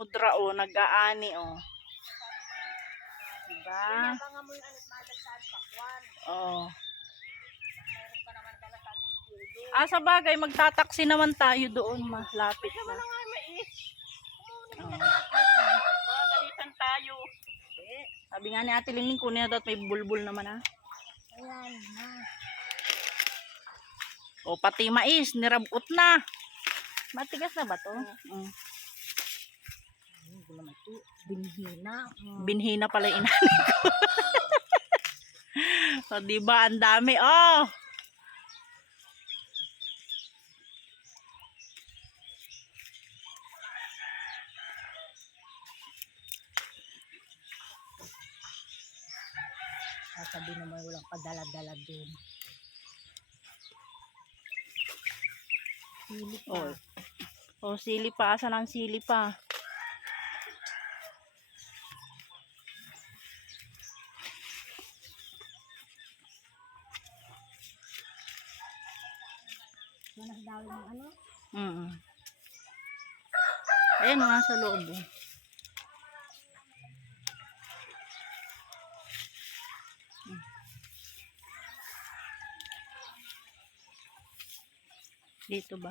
Mudra o, nag-aani o. Diba? Baka mo yung alit madagsan pakwan. Oo. Mayroon pa naman pala sa antikulo. Sa bagay, magtataksi naman tayo doon. Malapit na. Wala nga mais. Galitan tayo. Sabi nga ni Ate Liming, kunin na daw at may bulbul naman ha. Ayan na. O pati mais, nirabot na. Matigas na ba to? Hindi naman ito. Binhina. Binhina pala yung inani ko. So, diba, ang dami. Oh! Sabi naman walang padala-dala din. Sili pa. Oh, sili pa. Asan ang sili pa? Manas daw yung ano? Ayan, nasa loob. Dito ba?